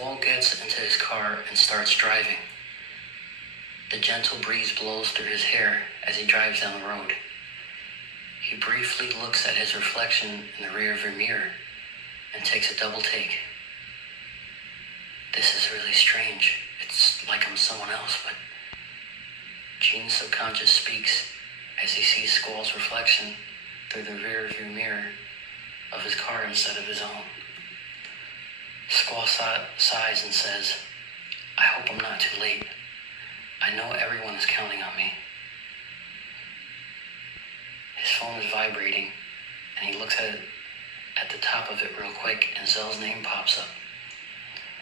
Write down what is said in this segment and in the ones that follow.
Squall gets into his car and starts driving. The gentle breeze blows through his hair as he drives down the road. He briefly looks at his reflection in the rearview mirror and takes a double take. This is really strange. It's like I'm someone else, but Gene's subconscious speaks as he sees Squall's reflection through the rearview mirror of his car instead of his own. Squall sighs and says, I hope I'm not too late. I know everyone is counting on me. His phone is vibrating, and he looks at the top of it real quick, and Zell's name pops up.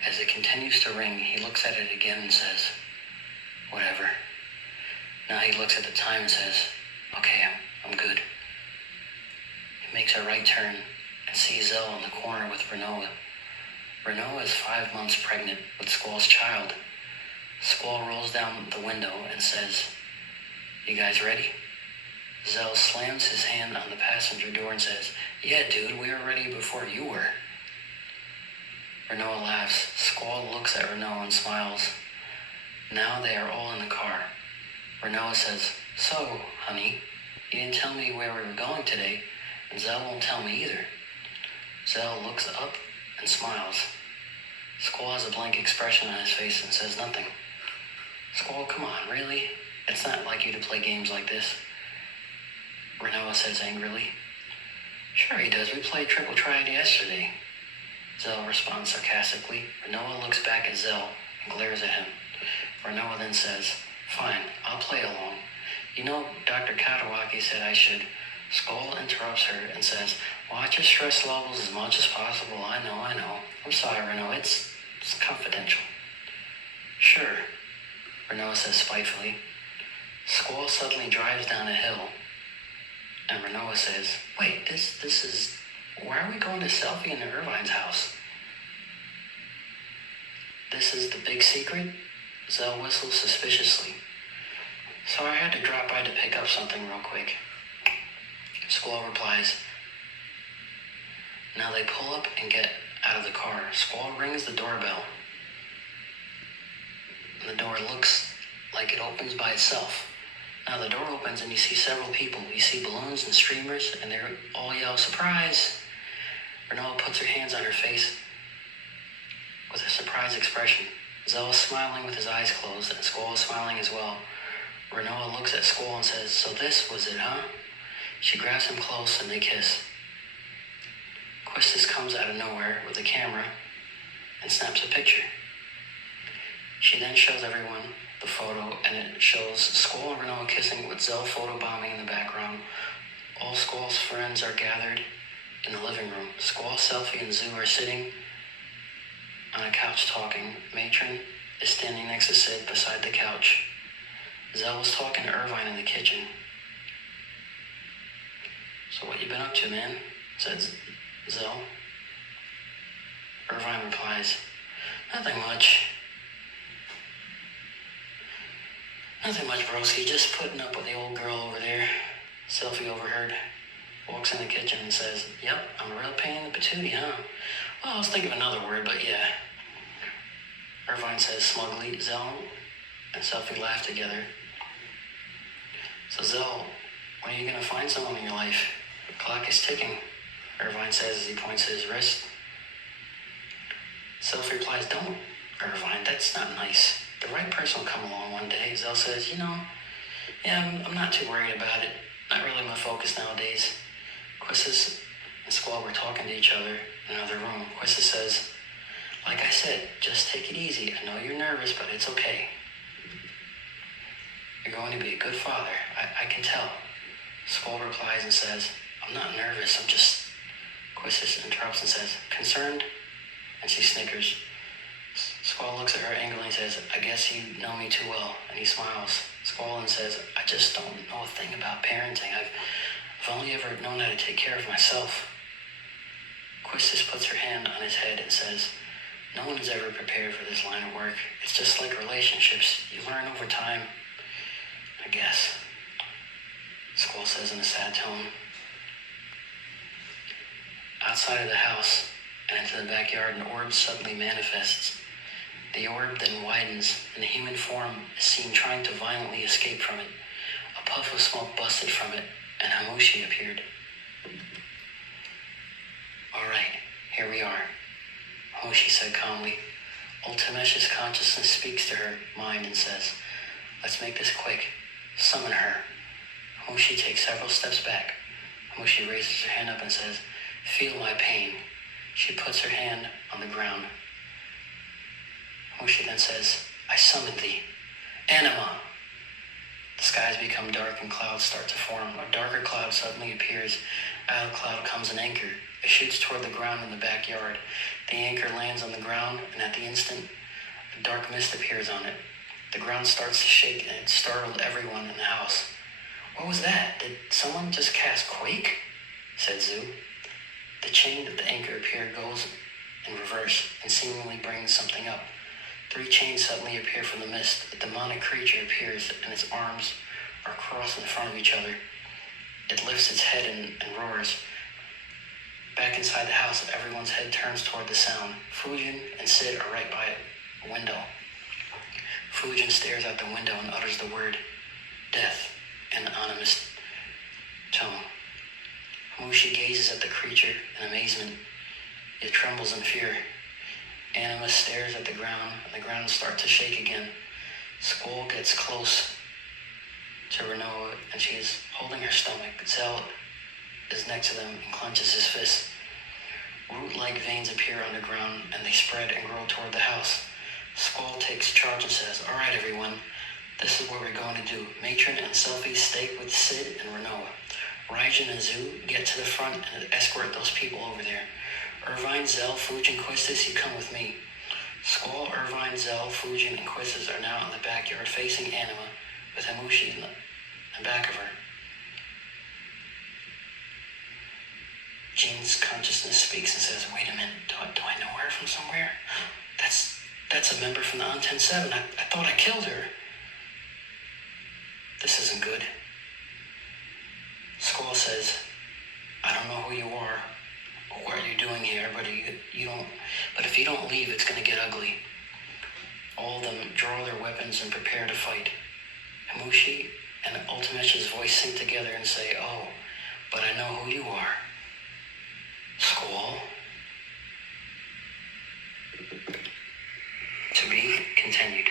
As it continues to ring, he looks at it again and says, whatever. Now he looks at the time and says, okay, I'm good. He makes a right turn and sees Zell in the corner with Renoa. Renoa is 5 months pregnant with Squall's child. Squall rolls down the window and says, you guys ready? Zell slams his hand on the passenger door and says, yeah, dude, we were ready before you were. Renoa laughs. Squall looks at Renoa and smiles. Now they are all in the car. Renoa says, so, honey, you didn't tell me where we were going today, and Zell won't tell me either. Zell looks up and smiles. Squall has a blank expression on his face and says nothing. Squall, come on, really? It's not like you to play games like this. Renoa says angrily. Sure he does. We played Triple Triad yesterday. Zell responds sarcastically. Renoa looks back at Zell and glares at him. Renoa then says, fine, I'll play along. You know, Dr. Katawaki said I should. Squall interrupts her and says, watch your stress levels as much as possible. I know. I'm sorry, Renoa. It's confidential. Sure, Renoa says spitefully. Squall suddenly drives down a hill, and Renoa says, wait, this is... Why are we going to selfie in Irvine's house? This is the big secret? Zell whistles suspiciously. So I had to drop by to pick up something real quick. Squall replies. Now they pull up and get out of the car. Squall rings the doorbell. The door looks like it opens by itself. Now the door opens and you see several people. You see balloons and streamers, and they all yell, surprise! Renoa puts her hands on her face with a surprised expression. Zell is smiling with his eyes closed, and Squall is smiling as well. Renoa looks at Squall and says, so this was it, huh? She grabs him close and they kiss. Quistis comes out of nowhere with a camera and snaps a picture. She then shows everyone the photo, and it shows Squall and Renoa kissing with Zell photobombing in the background. All Squall's friends are gathered in the living room. Squall, Selfie, and Zoo are sitting on a couch talking. Matron is standing next to Sid beside the couch. Zell was talking to Irvine in the kitchen. So what you been up to, man? Says Zell. Irvine replies, nothing much. Nothing much, broski. Just putting up with the old girl over there. Selfie overheard. Walks in the kitchen and says, yep, I'm a real pain in the patootie, huh? Well, I was thinking of another word, but yeah. Irvine says smugly. Zell and Selfie laugh together. So Zell, when are you going to find someone in your life? The clock is ticking, Irvine says as he points to his wrist. Self replies, don't, Irvine, that's not nice. The right person will come along one day. Zell says, yeah, I'm not too worried about it. Not really my focus nowadays. Quistis and Squall were talking to each other in another room. Quistis says, like I said, just take it easy. I know you're nervous, but it's okay. You're going to be a good father. I can tell. Squall replies and says, I'm not nervous, I'm just... Quistis interrupts and says, concerned? And she snickers. Squall looks at her angrily and says, I guess you know me too well. And he smiles. Squall then says, I just don't know a thing about parenting. I've only ever known how to take care of myself. Quistis puts her hand on his head and says, no one is ever prepared for this line of work. It's just like relationships. You learn over time, I guess. Squall says in a sad tone. Outside of the house and into the backyard, an orb suddenly manifests The orb then widens, and the human form is seen trying to violently escape from it. A puff of smoke busted from it, and Hamushi appeared. "All right, here we are," Hamushi said calmly. Ultimesh's consciousness speaks to her mind and says, "Let's make this quick. Summon her." Hamushi takes several steps back. Hamushi raises her hand up and says, "Feel my pain." She puts her hand on the ground. Hamushi then says, "I summon thee. Anima!" The skies become dark and clouds start to form. A darker cloud suddenly appears. Out of the cloud comes an anchor. It shoots toward the ground in the backyard. The anchor lands on the ground, and at the instant, a dark mist appears on it. The ground starts to shake, and it startled everyone in the house. "What was that? Did someone just cast Quake?" said Zoo. The chain that the anchor appeared goes in reverse and seemingly brings something up. 3 chains suddenly appear from the mist. A demonic creature appears, and its arms are crossed in front of each other. It lifts its head and roars. Back inside the house, everyone's head turns toward the sound. Fujin and Sid are right by a window. Fujin stares out the window and utters the word death in an ominous tone. Hamushi gazes at the creature in amazement. It trembles in fear. Anima stares at the ground, and the ground starts to shake again. Squall gets close to Renoa, and she is holding her stomach. Zell is next to them and clenches his fist. Root-like veins appear underground, and they spread and grow toward the house. Squall takes charge and says, "All right, everyone, this is what we're going to do. Matron and Selfie stay with Sid and Renoa. Raijin and Zoo get to the front and escort those people over there. Irvine, Zell, Fujin, Quistis, you come with me." Squall, Irvine, Zell, Fujin, and Quistis are now in the backyard facing Anima, with Hamushi in the back of her. Jean's consciousness speaks and says, "Wait a minute, do I know her from somewhere? That's a member from the On-10-7. I thought I killed her. This isn't good." Squall says, "I don't know who you are or what you're doing here, but if you don't leave, it's going to get ugly." All of them draw their weapons and prepare to fight. Hamushi and Ultimesh's voice sync together and say, "Oh, but I know who you are. Squall." To be continued.